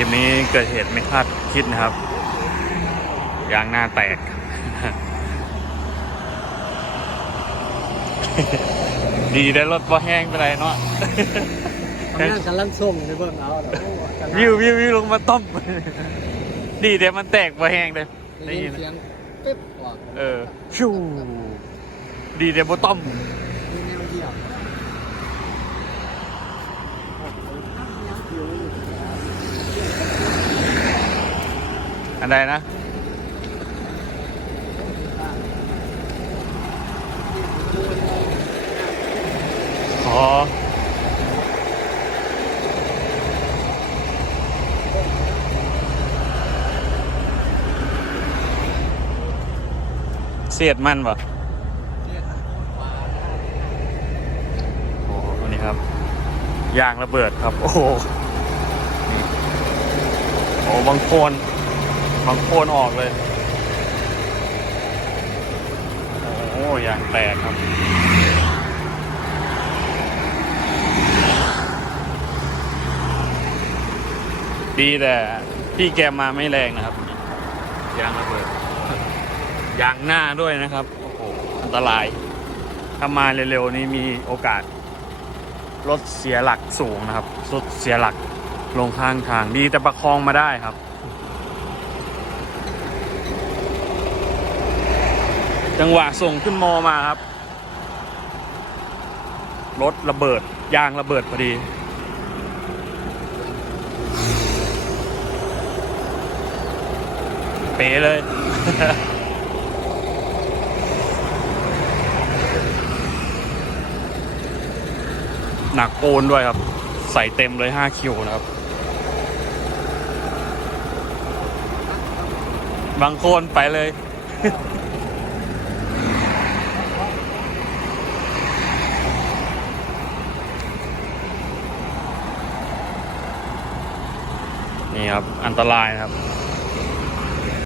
ลิปนี้เกิดเหตุไม่คาดคิดนะครับ ยางหน้าแตก ดีได้รถว่าแห้งไปไรเนาะทำงานกันลั่นส้มในเบิ่งเอาเดี๋ยวโอ้กันลั่นวิววิววิวลงมาต้ม ดีเดี๋ยวมันแตกว่าแห้งเลยได้ยินเสียงปึ๊บออกเออ ชู ดีเดี๋ยวบ่ต้ม มีแนวเดียว อันใดนะ อ๋อเสียดมันปะโอ้โหอันนี้ครับ ยางระเบิดครับ โอ้โห โอ้บางคน บางโคนออกเลย โอ้ยางแตกครับ ดีแต่พี่แกมาไม่แรงนะครับ ยางระเบิด ยางหน้าด้วยนะครับ โอ้โห อันตราย ถ้ามาเร็วๆนี้มีโอกาส รถเสียหลักสูงนะครับรถเสียหลักลงข้างทาง ดีแต่ประคองมาได้ครับ จังหวะส่งขึ้นมอมาครับ รถระเบิด ยางระเบิดพอดี เป๋เลย หนักโอนด้วยครับ ใส่เต็มเลย 5 คิวนะครับบางโคนไปเลย นี่ครับ อันตรายนะครับ